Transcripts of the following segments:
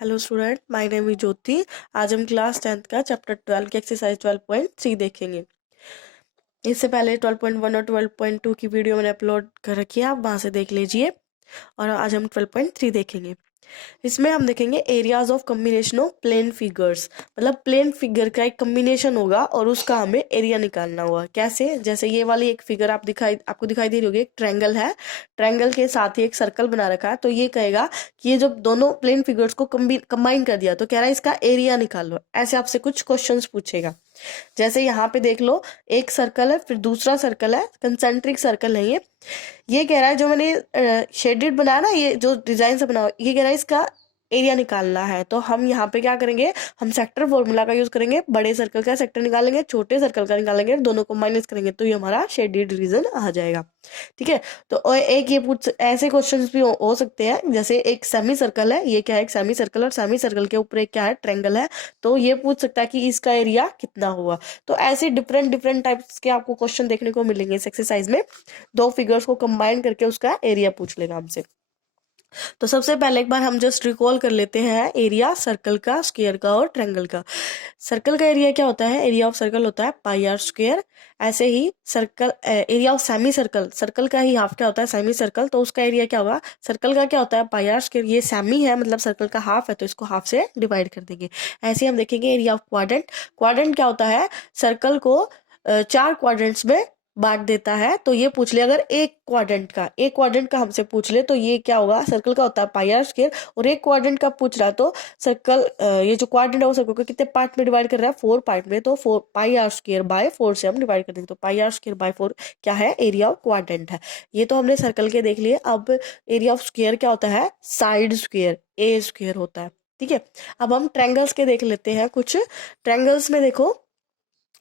Hello student, my name is Jyoti. आज हम class 10th का चैप्टर 12 की एक्सरसाइज 12.3 देखेंगे। इससे पहले 12.1 और 12.2 की वीडियो मैंने अपलोड कर रखी है, आप वहां से देख लीजिए। और आज हम 12.3 देखेंगे। इसमें हम देखेंगे areas of combination of plane figures. मतलब प्लेन फिगर का एक कम्बिनेशन होगा और उसका हमें एरिया निकालना होगा। कैसे? जैसे ये वाली एक फिगर आपको दिखाई दे रही होगी, एक ट्रायंगल है। ट्रायंगल के साथ ही एक सर्कल बना रखा है, तो ये कहेगा कि ये जब दोनों प्लेन फिगर्स को कंबाइन कर दिया तो कह रहा है इसका एरिया निकालो। ऐसे आपसे कुछ क्वेश्चंस पूछेगा। जैसे यहाँ पे देख लो, एक सर्कल है, फिर दूसरा सर्कल है, कंसेंट्रिक सर्कल है ये कह रहा है, जो मैंने शेडेड बनाया ना, ये जो डिजाइन से बना हुआ, ये कह रहा है इसका एरिया निकालना है। तो हम यहाँ पे क्या करेंगे, हम सेक्टर फॉर्मूला का यूज करेंगे। बड़े सर्कल का सेक्टर निकालेंगे, छोटे सर्कल का निकालेंगे, दोनों को माइनस करेंगे तो ये हमारा शेडेड रीजन आ जाएगा। ठीक है। तो और एक ये ऐसे क्वेश्चंस भी हो सकते हैं। जैसे एक सेमी सर्कल है, ये क्या है, एक सेमी सर्कल, और सेमी सर्कल के ऊपर एक क्या है, ट्रायंगल है। तो ये पूछ सकता है कि इसका एरिया कितना हुआ। तो ऐसे डिफरेंट डिफरेंट टाइप्स के आपको क्वेश्चन देखने को मिलेंगे इस एक्सरसाइज में। दो फिगर्स को कंबाइन करके उसका एरिया पूछ लेगा हमसे। तो सबसे पहले एक बार हम जस्ट रिकॉल कर लेते हैं एरिया सर्कल का, स्क्वायर का और ट्रायंगल का। सर्कल का एरिया क्या होता है? एरिया ऑफ सर्कल होता है पाई आर स्क्वायर। ऐसे ही circle area of semi circle, circle का ही हाफ क्या होता है, सेमी सर्कल, तो उसका एरिया क्या होगा, सर्कल का क्या होता है, पाई आर स्क्वायर। ये सेमी है मतलब सर्कल का हाफ है, तो इसको हाफ से डिवाइड कर देंगे। ऐसे हम देखेंगे एरिया ऑफ क्वाड्रेंट। क्वाड्रेंट क्या होता है, सर्कल को चार क्वाड्रेंट्स में बांट देता है। तो ये पूछ ले, अगर एक क्वाड्रेंट का हमसे पूछ ले तो ये क्या होगा, सर्कल का होता है पाई आर स्क्वायर। और एक क्वाड्रेंट का पूछ रहा तो सर्कल, ये जो क्वाड्रेंट है वो सर्कल को कितने पार्ट में डिवाइड कर रहा है, 4 पार्ट में। तो 4 पाई आर स्क्वायर बाय 4 से हम डिवाइड कर देंगे। तो पाई आर स्क्वायर बाय 4 क्या है, एरिया ऑफ क्वाड्रेंट है। ये तो हमने सर्कल के देख लिए। अब एरिया ऑफ स्क्वायर क्या होता है, साइड स्क्वायर, ए स्क्वायर होता है। ठीक है। अब हम ट्रायंगल्स के देख लेते हैं कुछ। ट्रायंगल्स में देखो,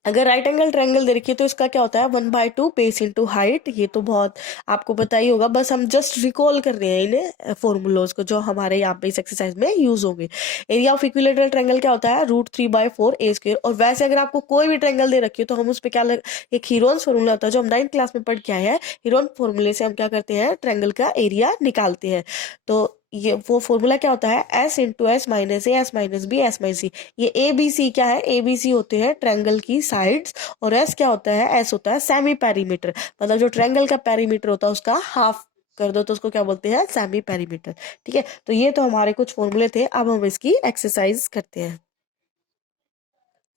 अगर राइट एंगल ट्रायंगल दे रखी है तो इसका क्या होता है, 1/2 बेस इंटू हाइट। ये तो बहुत आपको पता ही होगा, बस हम जस्ट रिकॉल कर रहे हैं इन्हें फॉर्मूलोज को जो हमारे यहाँ पे इस एक्सरसाइज में यूज होंगे। एरिया ऑफ इक्विलेटरल ट्रायंगल क्या होता है, √3/4 ए स्क्वायर। और वैसे अगर आपको कोई भी ट्रायंगल दे रखी है तो हम उस पर एक हीरोन्स फॉर्मूला होता है जो हम 9th क्लास में पढ़ के आए हैं। हीरोन फॉर्मूले से हम क्या करते हैं, ट्रायंगल का एरिया निकालते हैं। तो ये वो फॉर्मूला क्या होता है, S into S minus A, S minus B, S minus C. ये ए बी सी क्या है, ए बी सी होते हैं ट्रायंगल की साइड्स। और एस क्या होता है, एस होता है सेमी पेरीमीटर। मतलब जो ट्रायंगल का पेरीमीटर होता है उसका हाफ कर दो तो उसको क्या बोलते हैं, सेमी पेरीमीटर। ठीक है। तो ये तो हमारे कुछ फॉर्मूले थे। अब हम इसकी एक्सरसाइज करते हैं।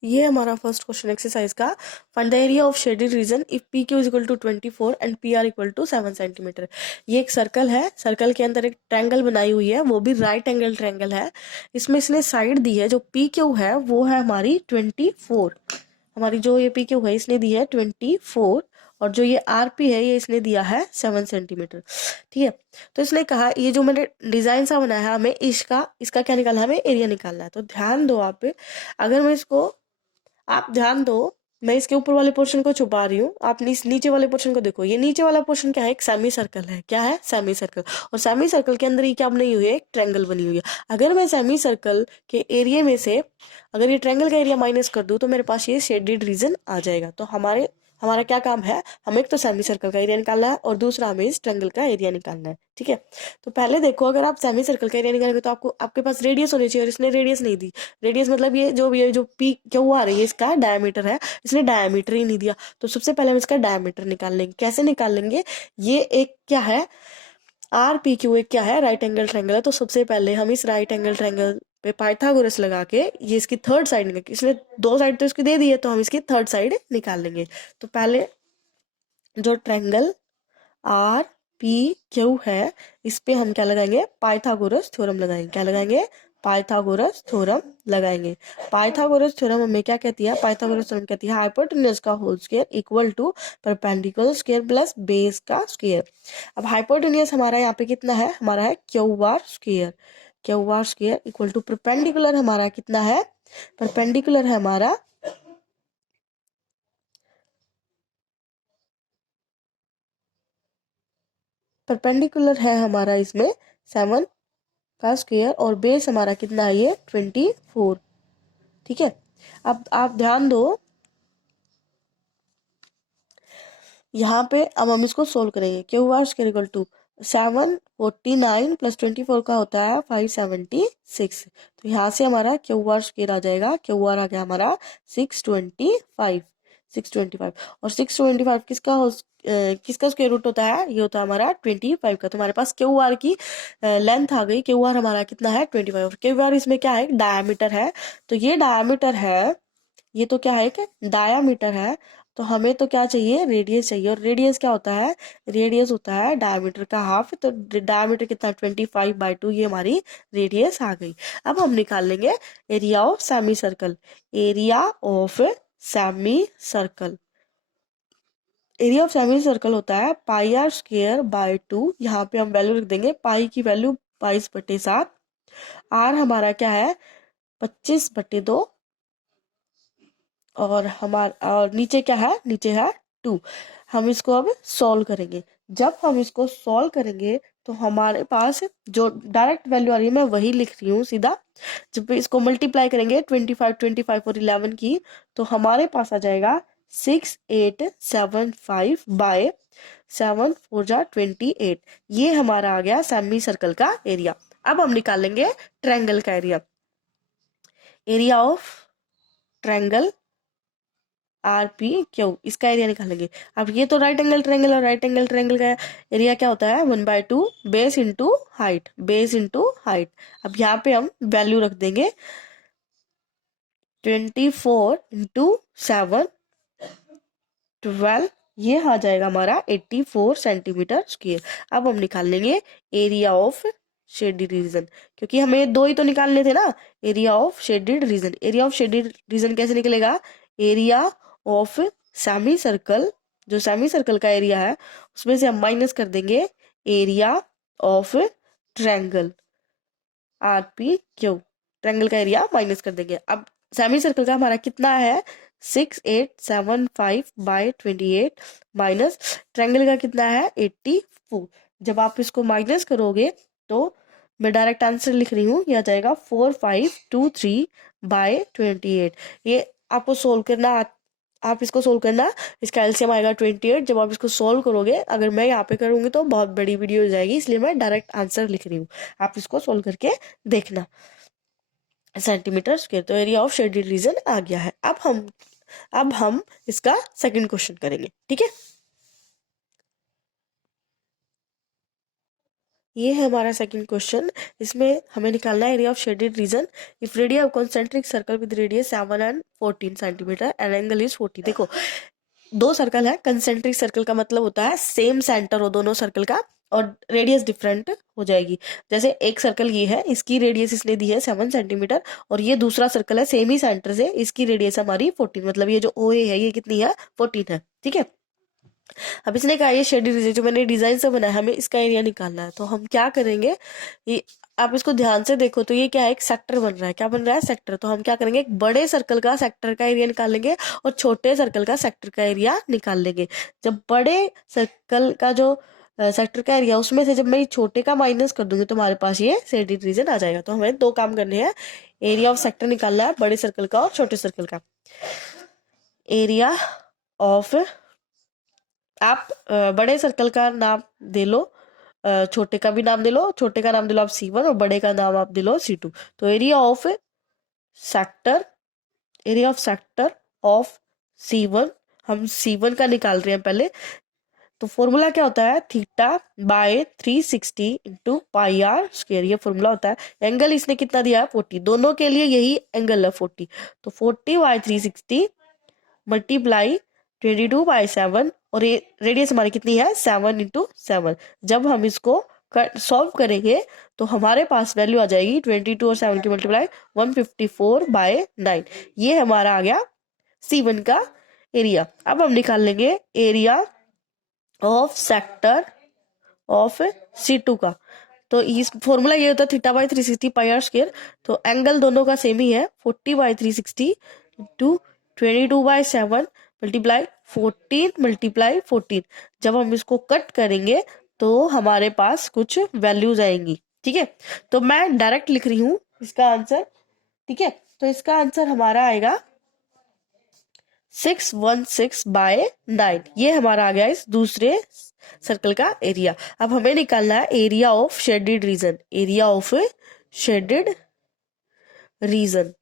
ये हमारा फर्स्ट क्वेश्चन एक्सरसाइज का। Find the area of shaded region if P Q equal to 24 and P R equal to 7 centimetre. ये एक सर्कल है, सर्कल के अंदर एक ट्रायंगल बनाई हुई है, वो भी राइट एंगल ट्रायंगल है। इसमें इसने साइड दी है, जो पी क्यू है वो है हमारी 24। हमारी जो ये पी क्यू है इसने दी है 24। और जो ये आर पी है ये इसने दिया है 7 सेंटीमीटर। ठीक है। तो इसने कहा ये जो मैंने डिजाइन सा बनाया है, हमें इसका क्या निकालना है, हमें एरिया निकालना है। तो ध्यान दो आप, अगर मैं इसको, आप ध्यान दो, मैं इसके ऊपर वाले पोर्शन को छुपा रही हूँ, आप इस नीचे वाले पोर्शन को देखो। ये नीचे वाला पोर्शन क्या है, एक सेमी सर्कल है। क्या है, सेमी सर्कल। और सेमी सर्कल के अंदर ये क्या बनी हुई है, एक ट्रायंगल बनी हुई है। अगर मैं सेमी सर्कल के एरिया में से अगर ये ट्रायंगल का एरिया माइनस कर दूं तो मेरे पास ये शेडेड रीजन आ जाएगा। तो हमारा क्या काम है, हमें एक तो सेमी सर्कल का एरिया निकालना है और दूसरा हमें इस ट्रायंगल का एरिया निकालना है। ठीक है। तो पहले देखो, अगर आप सेमी सर्कल का एरिया निकालेंगे तो आपके पास रेडियस होनी चाहिए, और इसने रेडियस नहीं दी। रेडियस मतलब ये जो पी क्यू आ रही है इसका डायमीटर है, इसने डायमीटर ही नहीं दिया। तो सबसे पहले हम इसका डायमीटर निकाल लेंगे। कैसे निकाल लेंगे, ये एक क्या है, आर पी क्यू एक क्या है, राइट एंगल ट्रायंगल है। तो सबसे पहले हम इस राइट एंगल ट्रायंगल पे पाइथागोरस लगा के ये इसकी थर्ड साइड निकाल, इसने 2 साइड तो इसकी दे दी है तो हम इसकी थर्ड साइड निकाल लेंगे। तो पहले जो ट्रायंगल आर पी क्यू है इस पे हम क्या लगाएंगे, पाइथागोरस थ्योरम लगाएंगे। क्या लगाएंगे, पाइथागोरस थ्योरम लगाएंगे। पाइथागोरस थ्योरम हमें क्या कहती है, पाइथागोरस थ्योरम कहती है हाइपोटेन्यूज का whole square equal to perpendicular square plus base का स्क्वायर। अब हाइपोटेन्यूज हमारा यहाँ पे कितना है, हमारा है Q R square. Q R square equal to perpendicular हमारा कितना है, परपेंडिकुलर है हमारा इसमें 7 का स्क्वायर, और बेस हमारा कितना है, ये 24। ठीक है। अब आप ध्यान दो, यहाँ पे अब हम इसको सोल्व करेंगे। Q R square equal to 749 plus 24 का होता है 576। तो यहाँ से हमारा क्यू आर स्क्वायर आ जाएगा, क्यू आर आ गया हमारा 625। 625 और 625 किसका स्क्वायर रूट होता है, ये होता है हमारा 25 का। तो हमारे पास क्यू आर की लेंथ आ गई। क्यू आर हमारा कितना है 25 और क्यू आर इसमें क्या है, डायामीटर है। तो ये डायामीटर है, ये तो क्या है कि डायामीटर है। तो हमें तो क्या चाहिए, रेडियस चाहिए। और रेडियस क्या होता है, रेडियस होता है डायमीटर का हाफ। तो डायमीटर कितना 25/2, ये हमारी रेडियस आ गई। अब हम निकाल लेंगे area of semi circle. Area of semi circle, area of semi circle होता है πr²/2। यहाँ पे हम वैल्यू रख देंगे, पाई की वैल्यू 22/7। आर हमारा क्या है 25/2 और नीचे क्या है, नीचे है 2। हम इसको अब सॉल्व करेंगे। जब हम इसको सॉल्व करेंगे तो हमारे पास जो डायरेक्ट वैल्यू आ रही है मैं वही लिख रही हूँ सीधा। जब इसको मल्टीप्लाई करेंगे 25 और 11 की, तो हमारे पास आ जाएगा 6875/7 4 = 28। ये हमारा आ गया सेमी सर्कल का एरिया। अब हम निकालेंगे ट्रायंगल का area. Area of triangle RPQ, इसका एरिया निकालेंगे। अब ये तो राइट एंगल ट्रायंगल, और राइट एंगल ट्रायंगल का एरिया क्या होता है 1/2 base into height, base into height. अब यहाँ पे हम वैल्यू रख देंगे 24 इंटू 7 12, ये आ जाएगा हमारा 84 सेंटीमीटर स्क्वायर। अब हम निकाल लेंगे एरिया ऑफ शेडेड रीजन, क्योंकि हमें दो ही तो निकालने थे ना। Area of shaded region, area of shaded region कैसे निकलेगा, एरिया ऑफ सेमी सर्कल, जो सेमी सर्कल का एरिया है उसमें से हम माइनस कर देंगे area of triangle RPQ। Triangle का एरिया माइनस कर देंगे। अब सेमी सर्कल का हमारा कितना है 6875/28 माइनस ट्रायंगल का कितना है 84। जब आप इसको माइनस करोगे तो मैं डायरेक्ट आंसर लिख रही हूँ, यह आ जाएगा 4523/28। ये आपको सोल्व करना, आप इसको सोल्व करना, इसका एलसीएम आएगा 28। जब आप इसको सोल्व करोगे, अगर मैं यहाँ पे करूंगी तो बहुत बड़ी वीडियो हो जाएगी, इसलिए मैं डायरेक्ट आंसर लिख रही हूँ। आप इसको सोल्व करके देखना। सेंटीमीटर स्क्वायर, तो एरिया ऑफ शेडेड रीजन आ गया है। अब हम इसका सेकंड क्वेश्चन करेंगे, ठीक है। ये है हमारा सेकंड क्वेश्चन। इसमें हमें निकालना है area of shaded region if radius of concentric circle with radius 7 and 14 centimetre and angle is 40। देखो दो सर्कल है, कंसेंट्रिक सर्कल का मतलब होता है सेम सेंटर हो दोनों सर्कल का और रेडियस डिफरेंट हो जाएगी। जैसे एक सर्कल ये है, इसकी रेडियस इसने दी है 7 सेंटीमीटर, और ये दूसरा सर्कल है सेम ही सेंटर से, इसकी रेडियस हमारी 14, मतलब ये जो OA है ये कितनी है 14 है, ठीक है। अब इसने कहा ये शेडेड रीजन जो मैंने डिजाइन से बनाया, हमें इसका एरिया निकालना है। तो हम क्या करेंगे, ये आप इसको ध्यान से देखो तो ये क्या है, एक सेक्टर बन रहा है। क्या बन रहा है, सेक्टर। तो हम क्या करेंगे, एक बड़े सर्कल का सेक्टर का एरिया निकालेंगे और छोटे सर्कल का सेक्टर का एरिया निकाल लेंगे। जब बड़े सर्कल का जो सेक्टर का एरिया, उसमें से जब मैं छोटे का माइनस कर दूंगी तो हमारे पास ये शेडेड रीजन आ जाएगा। तो हमें दो काम करने हैं, एरिया ऑफ सेक्टर निकालना है बड़े सर्कल का और छोटे सर्कल का। एरिया ऑफ, आप बड़े सर्कल का नाम दे लो, छोटे का भी नाम दे लो, छोटे का नाम दे लो आप C1 और बड़े का नाम आप दे लो C2। तो area of sector, area of sector of C1, हम C1 का निकाल रहे हैं पहले। तो फॉर्मूला क्या होता है, θ/360 इंटू πr², ये फॉर्मूला होता है। एंगल इसने कितना दिया है 40, दोनों के लिए यही एंगल है 40। तो 40/360 मल्टीप्लाई 22/7, और ये रेडियस हमारी कितनी है 7 × 7। जब हम इसको सॉल्व करेंगे तो हमारे पास वैल्यू आ जाएगी 22 और 7 की मल्टीप्लाई 154/9। ये हमारा आ गया C1 का एरिया। अब हम निकाल लेंगे area of sector of C2 का। तो इस फॉर्मूला ये होता है θ/360 πr²। तो एंगल दोनों का सेम ही है, 40/360 इंटू 22/7 मल्टीप्लाई 14 जब हम इसको कट करेंगे तो हमारे पास कुछ वैल्यूज आएंगी, ठीक है। तो मैं डायरेक्ट लिख रही हूँ इसका आंसर, ठीक है। तो इसका आंसर हमारा आएगा 616/9। ये हमारा आ गया इस दूसरे सर्कल का एरिया। अब हमें निकालना है area of shaded region, area of shaded reason.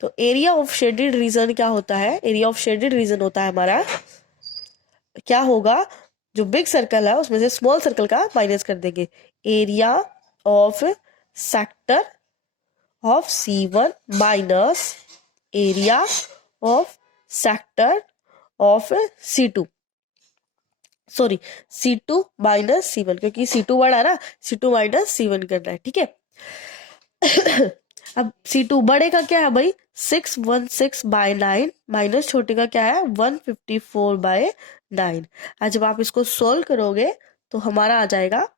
तो एरिया ऑफ शेडेड रीजन क्या होता है, एरिया ऑफ शेडेड रीजन होता है हमारा, क्या होगा, जो बिग सर्कल है उसमें से स्मॉल सर्कल का माइनस कर देंगे, area of sector of C1 minus area of sector of C2, sorry C2 minus C1, क्योंकि C2 बड़ा है ना, C2 माइनस C1 करना है, ठीक है। अब C2 बड़े का क्या है भाई, 616/9 माइनस छोटे का क्या है 154/9। आज जब आप इसको सोल्व करोगे तो हमारा आ जाएगा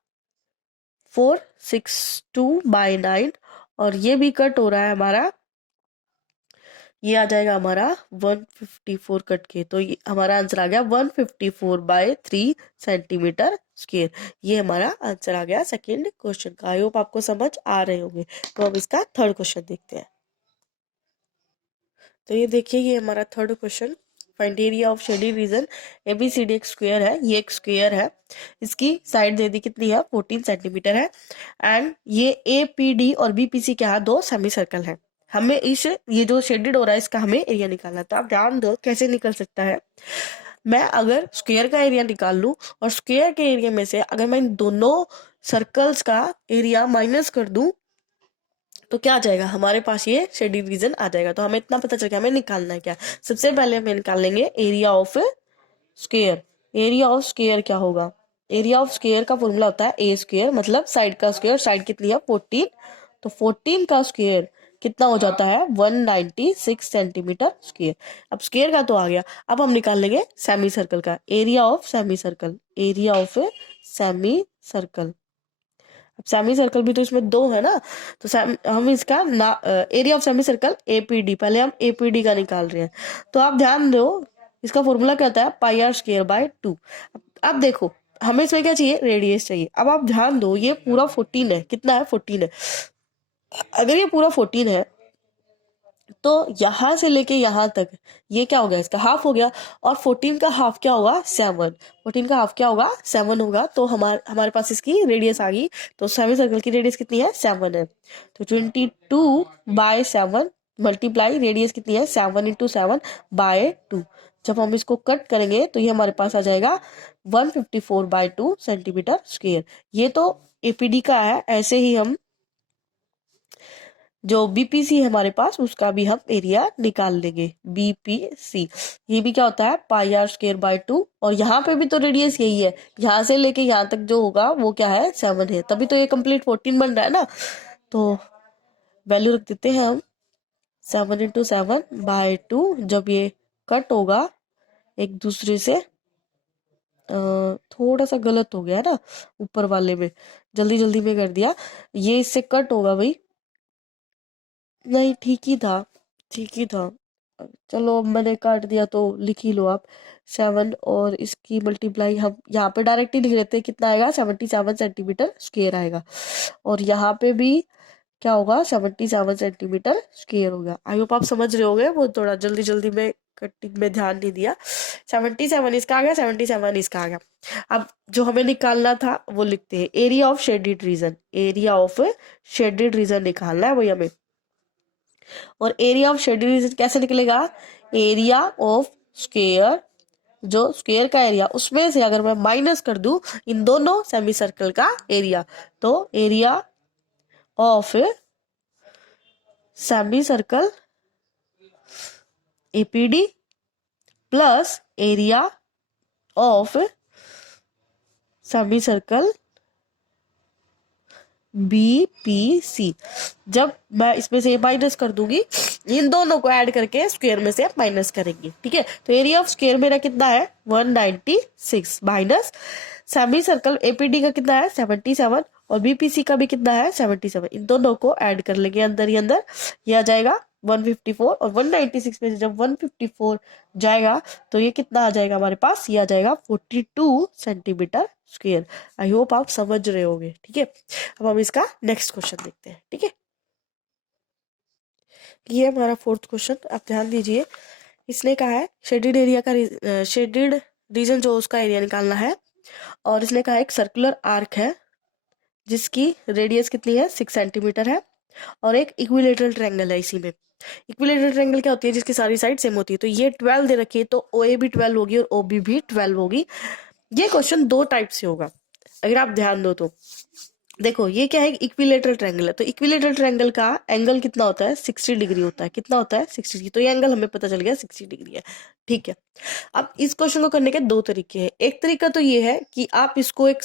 462/9, और ये भी कट हो रहा है हमारा, ये आ जाएगा हमारा 154 कट के, तो ये हमारा आंसर आ गया 154/3 सेंटीमीटर स्क्वायर। ये हमारा आंसर आ गया सेकेंड क्वेश्चन का। आई होप आपको समझ आ रहे होंगे। तो अब इसका थर्ड क्वेश्चन देखते हैं। तो ये देखिए, ये हमारा third question, find area of shaded reason ABCD एक स्क्वायर है, ये एक स्क्वायर है, इसकी साइड दे दी कितनी है 14 सेंटीमीटर है, एंड ये APD और BPC क्या है, दो सेमी सर्कल है। हमें ये जो शेडेड हो रहा है इसका हमें एरिया निकालना है। तो आप ध्यान दो कैसे निकल सकता है। मैं अगर स्क्वायर का एरिया निकाल लूं और स्क्वायर के एरिया में से अगर मैं इन दोनों सर्कल्स का एरिया माइनस कर दूं तो क्या आ जाएगा, हमारे पास ये शेडेड रीजन आ जाएगा। तो हमें इतना पता चल गया हमें निकालना है क्या। सबसे पहले हमें निकाल लेंगे area of square. Area of square क्या होगा, एरिया ऑफ स्क्वायर का फॉर्मूला होता है A स्क्वायर, मतलब साइड का स्क्वायर, साइड कितनी है 14, तो 14 का स्क्वायर कितना हो जाता है 196 सेंटीमीटर स्क्वायर। अब स्क्वायर का तो आ गया, अब हम निकाल लेंगे सेमी सर्कल का area of semi circle, area of semi circle. अब सेमी सर्कल भी तो इसमें दो है ना, तो हम इसका area of semi circle APD, पहले हम APD का निकाल रहे हैं। तो आप ध्यान दो इसका फॉर्मूला क्या होता है πr²/2। अब देखो हमें इसमें क्या चाहिए, रेडियस चाहिए। अब आप ध्यान दो ये पूरा 14 है, कितना है 14 है। अगर ये पूरा 14 है तो यहां से लेके यहां तक ये क्या हो गया, इसका हाफ हो गया, और 14 का हाफ क्या होगा 7, 14 का हाफ क्या होगा 7 होगा। तो हमारे पास इसकी रेडियस आ गई। तो सेमी सर्कल की रेडियस कितनी है 7 है, तो 22/7 मल्टीप्लाई रेडियस कितनी है 7 × 7/2। जब हम इसको कट करेंगे तो ये हमारे पास आ जाएगा 154/2 सेंटीमीटर स्क्वायर। ये तो APD का है। ऐसे ही हम जो BPC है हमारे पास उसका भी हम एरिया निकाल लेंगे, BPC। ये भी क्या होता है πr²/2, और यहाँ पे भी तो रेडियस यही है, यहाँ से लेके यहाँ तक जो होगा वो क्या है 7 है, तभी तो ये कंप्लीट 14 बन रहा है ना। तो वैल्यू रख देते हैं हम 7 × 7/2। जब ये कट होगा एक दूसरे से, थोड़ा सा गलत हो गया है ना ऊपर वाले में, जल्दी जल्दी में कर दिया, ये इससे कट होगा भाई, नहीं ठीक ही था, ठीक ही था। चलो अब मैंने काट दिया तो लिख ही लो आप 7, और इसकी मल्टीप्लाई हम यहाँ पे डायरेक्ट ही लिख लेते हैं, कितना आएगा 77 सेंटीमीटर स्क्वायर आएगा, और यहाँ पे भी क्या होगा 77 सेंटीमीटर स्क्वायर होगा। आई होप आप समझ रहे होंगे, वो थोड़ा जल्दी जल्दी में कटिंग में ध्यान नहीं दिया। 77 इसका आ गया, 77 इसका आ गया। अब जो हमें निकालना था वो लिखते हैं, area of shaded region, area of shaded reason निकालना है वही हमें। और एरिया ऑफ शेडेड रीजन कैसे निकलेगा, एरिया ऑफ स्क्वायर, जो स्क्वायर का एरिया उसमें से अगर मैं माइनस कर दूं इन दोनों सेमी सर्कल का एरिया, तो area of semi circle APD plus area of semi circle BPC। जब मैं इसमें से माइनस कर दूंगी, इन दोनों को ऐड करके स्क्वायर में से माइनस करेंगे, ठीक है। तो एरिया ऑफ स्क्वायर मेरा कितना है 196 माइनस सेमी सर्कल APD का कितना है 77, और BPC का भी कितना है 77। इन दोनों को ऐड कर लेंगे अंदर ही अंदर, ये आ जाएगा 154, और 196 में से जब 154 जाएगा तो ये कितना आ जाएगा हमारे पास, ये आ जाएगा 42 सेंटीमीटर स्क्वायर। आई होप आप समझ रहे होंगे, ठीक है। अब हम इसका नेक्स्ट क्वेश्चन देखते हैं, ठीक है। ये हमारा फोर्थ क्वेश्चन, आप ध्यान दीजिए। इसने कहा है शेडेड एरिया का शेडेड रीजन जो उसका एरिया निकालना है और इसने कहा एक सर्कुलर आर्क है जिसकी रेडियस कितनी है 6 सेंटीमीटर है, और एक इक्विलेटरल ट्रायंगल है इसी में। इक्विलेटरल ट्रायंगल क्या होती है, जिसकी सारी साइड सेम होती है। तो ये 12 दे रखी है, तो ओ ए भी 12 होगी और ओ बी भी 12 होगी। ये क्वेश्चन दो टाइप से होगा अगर आप ध्यान दो तो। देखो ये क्या है, इक्विलेटरल ट्रायंगल है, तो इक्विलेटरल ट्रायंगल का एंगल कितना होता है 60 डिग्री होता है। कितना होता है 60 डिग्री। तो ये एंगल हमें पता चल गया 60 डिग्री है, ठीक है। अब इस क्वेश्चन को करने के दो तरीके हैं। एक तरीका तो ये है कि आप इसको एक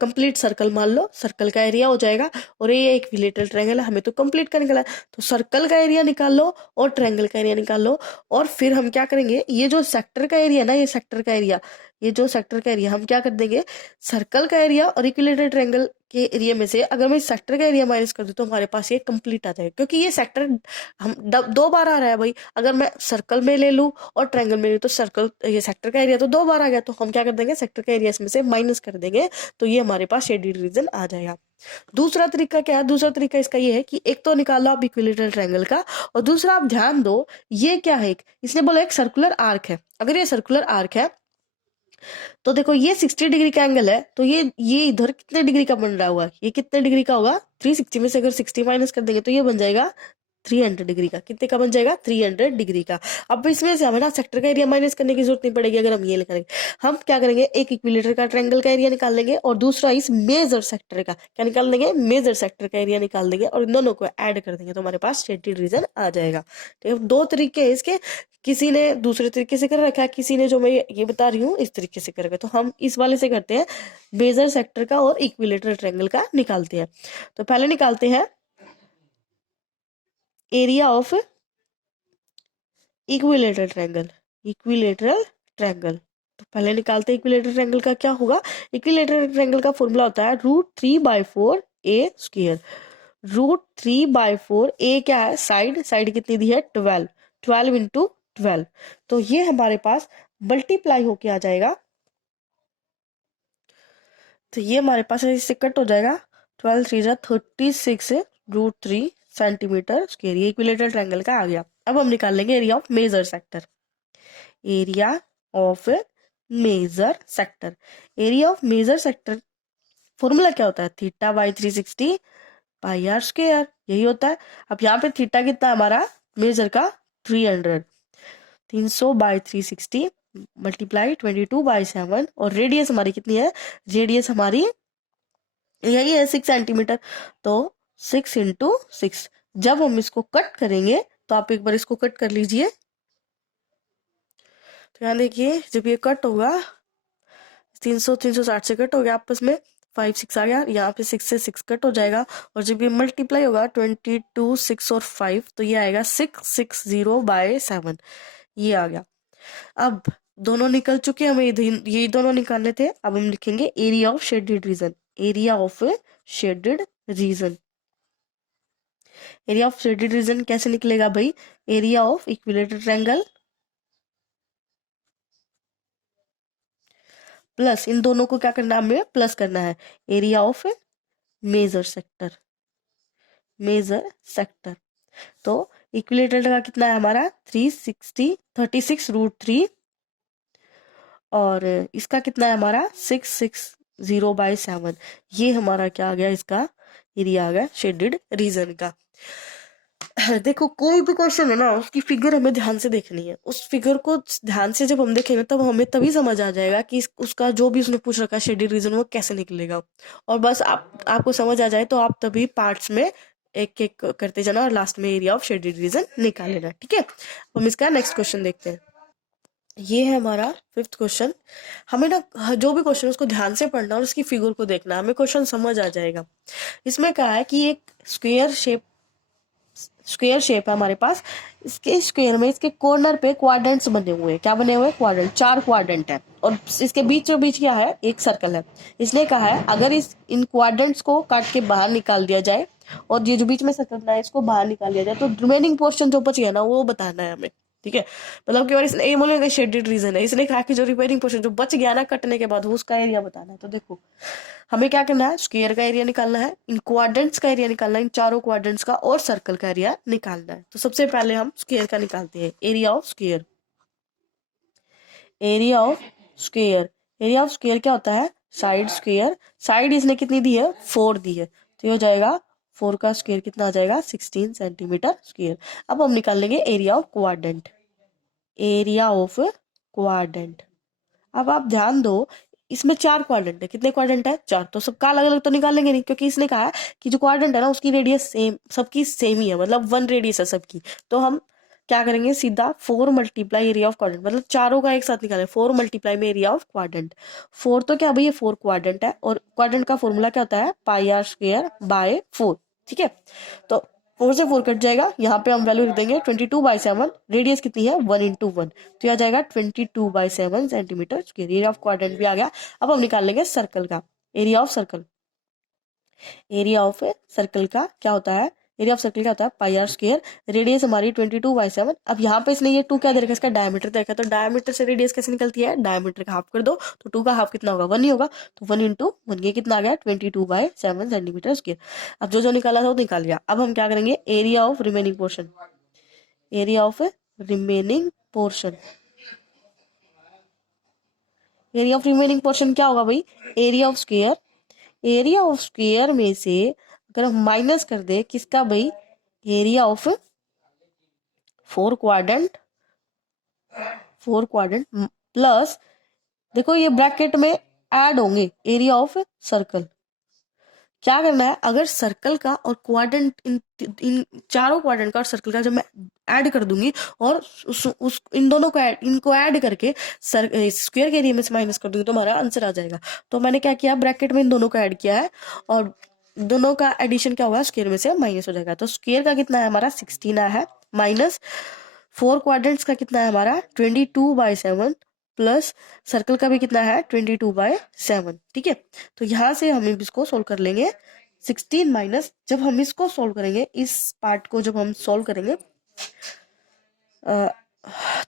कंप्लीट सर्कल मान लो, सर्कल का एरिया हो जाएगा, और ये इक्विलेटरल ट्रायंगल है, हमें तो कंप्लीट का निकाला है, तो सर्कल का एरिया निकाल लो और ट्रायंगल का एरिया निकाल लो। और फिर हम क्या करेंगे, ये जो सेक्टर का एरिया ना, ये सेक्टर का एरिया, ये जो सेक्टर का एरिया हम क्या कर देंगे, सर्कल का एरिया और इक्विलेटरल ट्रायंगल के एरिया में से अगर मैं सेक्टर का एरिया माइनस कर दूं तो हमारे पास ये कंप्लीट आ जाएगा, क्योंकि ये सेक्टर हम दो बार आ रहा है भाई। अगर मैं सर्कल में ले लूं और ट्रायंगल में ले लूं तो सर्कल ये सेक्टर का एरिया तो दो बार आ गया, तो हम क्या कर देंगे सेक्टर का एरिया इसमें से माइनस कर देंगे, तो ये हमारे पास शेडेड रीजन आ जाएगा। दूसरा तरीका क्या है, दूसरा तरीका इसका ये है कि एक तो निकालो आप इक्विलेटरल ट्रायंगल का, और दूसरा आप ध्यान दो ये क्या है, इसने बोला एक सर्कुलर आर्क है। अगर ये सर्कुलर आर्क है तो देखो ये 60 डिग्री का एंगल है, तो ये इधर कितने डिग्री का बन रहा होगा, ये कितने डिग्री का होगा 360 में से अगर 60 माइनस कर देंगे तो ये बन जाएगा 300 डिग्री का। कितने का बन जाएगा 300 डिग्री का। अब इसमें से हमें ना सेक्टर का एरिया माइनस करने की जरूरत नहीं पड़ेगी अगर हम ये करेंगे। हम क्या करेंगे, एक इक्विलेटर का ट्रायंगल का एरिया निकाल लेंगे और दूसरा इस मेजर सेक्टर का क्या निकाल देंगे, मेजर सेक्टर का एरिया निकाल देंगे, और इन दोनों को ऐड कर देंगे तो हमारे पास शेडेड रीजन आ जाएगा। ठीक है, दो तरीके हैं इसके, किसी ने दूसरे तरीके से कर रखा है, किसी ने जो मैं ये बता रही हूँ इस तरीके से कर रखा है। तो हम इस वाले से करते हैं, मेजर सेक्टर का और इक्विलेटरल ट्रायंगल का निकालते हैं। तो पहले निकालते हैं area of equilateral triangle. Equilateral triangle, तो पहले निकालते हैं इक्विलेटरल ट्रायंगल का क्या होगा। इक्विलेटरल ट्रायंगल का फॉर्मूला होता है √3/4 ए स्क्वायर। √3/4 ए क्या है, साइड, साइड कितनी दी है 12, 12 इंटू 12, तो ये हमारे पास मल्टीप्लाई होके आ जाएगा। तो ये हमारे पास इससे कट हो जाएगा, 12 3 36 √3 सेंटीमीटर स्क्वायर। ये इक्विलेटरल ट्रायंगल का आ गया। अब हम निकाल लेंगे area of major sector. Area of major sector, area of major sector formula क्या होता है, θ/360 πr², यही होता है। अब यहाँ पे थीटा कितना हमारा मेजर का 300, 300/360 मल्टीप्लाई 22/7, और रेडियस हमारी कितनी है, रेडियस हमारी यही है 6 सेंटीमीटर, तो 6 इंटू 6। जब हम इसको कट करेंगे तो आप एक बार इसको कट कर लीजिए, तो यहाँ देखिए जब ये कट होगा 360 से कट हो गया आपस में, 5 6 आ गया, यहाँ पे 6 से 6 कट हो जाएगा, और जब ये मल्टीप्लाई होगा 22 6 और 5 तो ये आएगा 660/7, ये आ गया। अब दोनों निकल चुके, हमें ये दोनों निकालने थे। अब हम लिखेंगे area of shaded region. Area of shaded region, area of shaded region कैसे निकलेगा भाई, area of equilateral triangle plus इन दोनों को क्या करना है, हमें प्लस करना है, area of major sector. Major sector, तो इक्विलेटरल का कितना है हमारा 36 और इसका कितना है हमारा 660/7। ये हमारा क्या आ गया, इसका एरिया आ गया शेडेड रीजन का। देखो कोई भी क्वेश्चन है ना, उसकी फिगर हमें ध्यान से देखनी है। उस फिगर को ध्यान से जब हम देखेंगे तब हमें तभी समझ आ जाएगा कि उसका जो भी उसने पूछ रखा है शेडेड रीजन वो कैसे निकलेगा। और बस आपको समझ आ जाए तो आप तभी पार्ट्स में एक एक करते जाना और लास्ट में एरिया ऑफ शेडेड रीजन निकाल लेना, ठीक है। हम इसका नेक्स्ट क्वेश्चन देखते हैं। ये है हमारा 5th क्वेश्चन। हमें ना जो भी क्वेश्चन उसको ध्यान से पढ़ना और उसकी फिगर को देखना, हमें क्वेश्चन समझ आ जाएगा। इसमें कहा है कि एक स्क्वायर शेप है हमारे पास, इसके स्क्वायर में इसके कॉर्नर पे क्वाड्रेंट्स बने हुए हैं। क्या बने हुए हैं, क्वाड्रेंट, 4 क्वाड्रेंट है, और इसके बीचों बीच क्या है, एक सर्कल है। इसने कहा है अगर इन क्वाड्रेंट्स को काट के बाहर निकाल दिया जाए और ये जो बीच में सर्कल बना है इसको बाहर निकाल दिया जाए तो रिमेनिंग पोर्शन जो बच गया ना वो बताना है हमें, ठीक है। मतलब कि इसने ये बोलेगा शेडेड रीजन है, इसने कहा कि जो रिमेनिंग पोर्शन जो बच गया ना कटने के बाद उसका एरिया बताना है। तो देखो हमें क्या करना है, स्क्वायर का एरिया निकालना है, इन क्वाड्रेंट्स का एरिया निकालना है, इन चारों क्वाड्रेंट्स का, और सर्कल का एरिया निकालना है। तो सबसे पहले हम स्क्वायर का निकालते हैं, area of square. Area of square, area of square क्या होता है, साइड स्क्वायर, साइड इसने कितनी दी है, 4 दी है, तो ये हो जाएगा 4 का स्क्वायर कितना आ जाएगा, 16 सेंटीमीटर स्क्वायर। अब हम निकाल लेंगे area of quadrant, area of quadrant. अब आप ध्यान दो, इसमें 4 क्वाड्रेंट है, कितने क्वाड्रेंट है, 4, तो सबका अलग अलग तो निकाल लेंगे नहीं, क्योंकि इसने कहा है कि जो क्वाड्रेंट है ना उसकी रेडियस सेम, सबकी सेम ही है, मतलब 1 रेडियस है सबकी। तो हम क्या करेंगे, सीधा 4 मल्टीप्लाई एरिया ऑफ क्वाड्रेंट, मतलब चारों का एक साथ निकालें, 4 मल्टीप्लाई में एरिया ऑफ क्वाड्रेंट। 4 तो क्या भाई, ये 4 क्वाड्रेंट है, और क्वाड्रेंट का फॉर्मूला क्या होता है, पाई आर स्क्वायर बाय 4, ठीक है। तो 4 से 4 कट जाएगा, यहाँ पे हम वैल्यू लिख देंगे 22/7, रेडियस कितनी है, 1 × 1, तो आ जाएगा 22/7 centimetre square. Area of quadrant भी आ गया। अब हम निकाल लेंगे सर्कल का, area of circle. Area of circle का क्या होता है, एरिया ऑफ सर्कल क्या होता है, पाई आर स्क्वायर, रेडियस हमारी 22/7। अब यहाँ पे इसने ये 2 क्या दे रखा है, इसका डायमीटर दे रखा है, तो डायमीटर से रेडियस कैसे निकलती है, डायमीटर का हाफ कर दो, तो 2 का हाफ कितना होगा, 1 ही होगा, तो 1 × 1, ये कितना आ गया, 22/7 सेंटीमीटर स्क्वायर। अब जो जो निकाला था वो निकाल लिया। अब हम क्या करेंगे, area of remaining portion, area of remaining portion, area of remaining portion क्या होगा भाई, area of square, area of square में से अगर हम माइनस कर दे किसका भाई, area of 4 quadrant, 4 quadrant plus, देखो ये ब्रैकेट में ऐड होंगे एरिया ऑफ सर्कल। क्या करना है, अगर सर्कल का और क्वाड्रेंट, इन चारों क्वाड्रेंट का और सर्कल का जब मैं ऐड कर दूंगी, और इन दोनों को इनको ऐड करके स्क्वायर के एरिया में से माइनस कर दूंगी, तो हमारा आंसर आ जाएगा। तो मैंने क्या किया, ब्रैकेट में इन दोनों को ऐड किया है, और दोनों का एडिशन क्या होगा, स्क्वायर में से माइनस हो जाएगा। तो स्क्वायर का कितना है हमारा, 16 आया है, माइनस 4 क्वाड्रेंट्स का कितना है हमारा, 22/7, प्लस सर्कल का भी कितना है, 22/7, ठीक है। तो यहाँ से हम इसको सोल्व कर लेंगे, 16 माइनस, जब हम इसको सोल्व करेंगे, इस पार्ट को जब हम सोल्व करेंगे,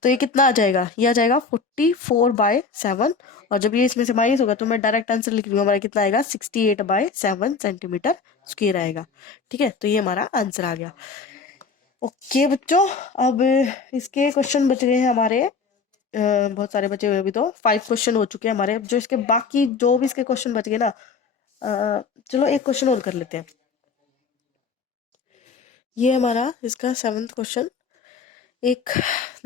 तो ये कितना आ जाएगा, ये आ जाएगा 44/7, और जब ये इसमें से माइनस होगा तो मैं डायरेक्ट आंसर लिख लूंगा, हमारा कितना आएगा, 68/7 सेंटीमीटर स्क्वायर आएगा, ठीक है। तो ये हमारा आंसर आ गया। ओके बच्चों, अब इसके क्वेश्चन बच गए हैं हमारे, बहुत सारे बचे हुए, अभी तो 5 क्वेश्चन हो चुके हैं हमारे। अब जो इसके बाकी जो भी इसके क्वेश्चन बच गए ना, चलो एक क्वेश्चन और कर लेते हैं। ये हमारा इसका 7th क्वेश्चन। एक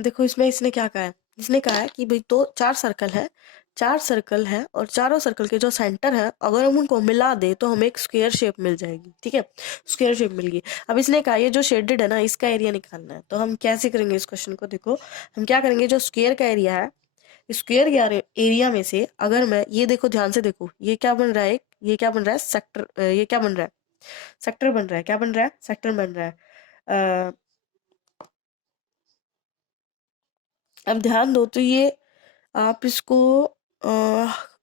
देखो, इसमें इसने क्या कहा है, इसने कहा है कि भाई तो 4 सर्कल है, 4 सर्कल है, और चारों सर्कल के जो सेंटर है अगर हम उनको मिला दे तो हमें एक स्क्वायर शेप मिल जाएगी, ठीक है, स्क्वायर शेप मिल गई। अब इसने कहा ये जो शेडेड है ना, इसका एरिया निकालना है। तो हम कैसे करेंगे इस क्वेश्चन को, देखो हम क्या करेंगे, जो स्क्वायर का एरिया है, स्क्वायर एरिया में से अगर मैं, ये देखो ध्यान से देखो, ये क्या बन रहा है, ये क्या बन रहा है, सेक्टर, ये क्या बन रहा है, सेक्टर बन रहा है, क्या बन रहा है, सेक्टर बन रहा है। अब ध्यान दो, तो ये आप इसको,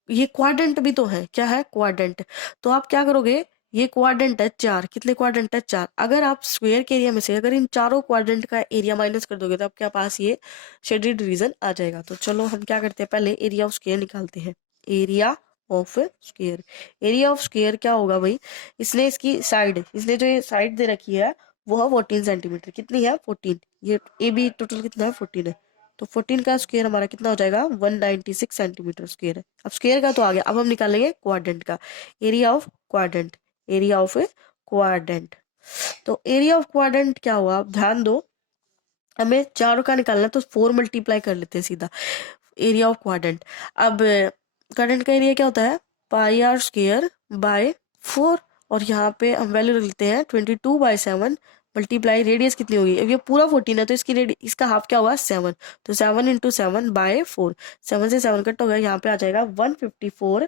ये क्वाड्रेंट भी तो है, क्या है, क्वाड्रेंट। तो आप क्या करोगे, ये क्वाड्रेंट है 4, कितने क्वाड्रेंट है, 4, अगर आप स्क्वायर के एरिया में से अगर इन चारों क्वाड्रेंट का एरिया माइनस कर दोगे तो आपके पास ये शेडेड रीजन आ जाएगा। तो चलो हम क्या करते हैं, पहले एरिया ऑफ स्क्वायर निकालते हैं, area of square. Area of square क्या होगा भाई, इसने इसकी साइड, इसने जो ये साइड दे रखी है वो है 14 सेंटीमीटर, कितनी है, 14, ये ए बी टोटल कितना है, 14 है, तो 14 का स्क्वायर हमारा कितना हो जाएगा, 196 सेंटीमीटर स्क्वायर है। अब स्क्वायर का तो आ गया, अब हम निकालेंगे क्वाड्रेंट का, area of quadrant, area of quadrant. तो एरिया ऑफ क्वाड्रेंट क्या हुआ, अब ध्यान दो, हमें चारों का निकालना है, तो 4 मल्टीप्लाई कर लेते हैं सीधा, एरिया ऑफ क्वाड्रेंट। अब क्वाड्रेंट का एरिया क्या होता है, पाई आर स्क्वायर बाय 4, और यहाँ पे हम वैल्यू रख लेते हैं 22/7 मल्टीप्लाई, रेडियस कितनी होगी, अब ये पूरा 14 है तो इसकी इसका हाफ क्या हुआ, 7, तो 7 × 7/4, 7 से 7 कट हो गया, यहाँ पे आ जाएगा 154,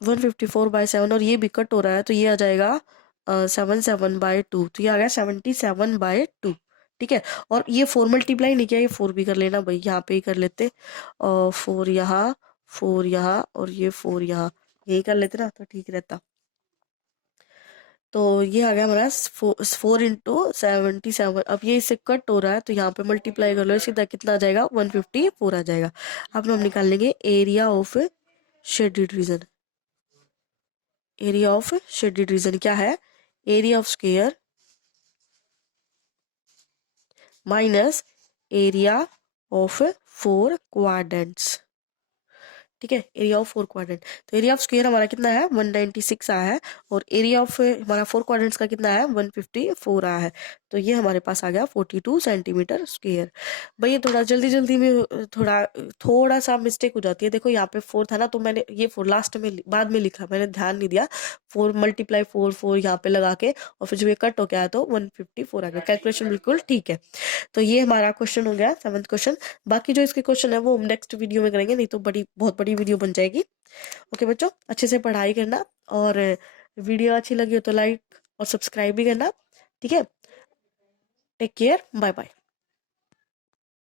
154/7, और ये भी कट हो रहा है, तो ये आ जाएगा 77/2, तो ये आ गया 77/2, ठीक है। और ये 4 मल्टीप्लाई नहीं किया, ये 4 भी कर लेना भाई, यहाँ पे ही कर लेते, और 4 यहाँ, 4 यहाँ, और ये 4 यहाँ, यही कर लेते ना तो ठीक रहता। तो ये आ गया हमारा 4 × 77, अब ये इससे कट हो रहा है तो यहाँ पे मल्टीप्लाई कर लो, सीधा कितना आ जाएगा, 154 आ जाएगा। अब हम निकाल लेंगे area of shaded region, area of shaded reason क्या है, area of square minus area of 4 quadrants. ठीक है, एरिया ऑफ 4 क्वाड्रेंट। तो एरिया ऑफ स्क्वायर हमारा कितना है 196 आया है, और एरिया ऑफ हमारा 4 क्वाड्रेंट्स का कितना है 154 आया है। तो ये हमारे पास आ गया 42 सेंटीमीटर स्क्वायर। भाई ये थोड़ा जल्दी जल्दी में थोड़ा सा मिस्टेक हो जाती है। देखो यहाँ पे 4 था ना, तो मैंने ये 4 लास्ट में बाद में लिखा, मैंने ध्यान नहीं दिया। 4 मल्टीप्लाई 4 यहाँ पे लगा के, और फिर जब ये कट हो गया तो 154 आ गया। कैलकुलेशन बिल्कुल ठीक है। तो ये हमारा क्वेश्चन हो गया 7th क्वेश्चन। बाकी जो इसके क्वेश्चन है वो हम नेक्स्ट वीडियो में करेंगे, नहीं तो बहुत बड़ी वीडियो बन जाएगी। ओके बच्चों, अच्छे से पढ़ाई करना, और वीडियो अच्छी लगी हो तो लाइक और सब्सक्राइब भी करना। ठीक है, टेक केयर, बाय बाय।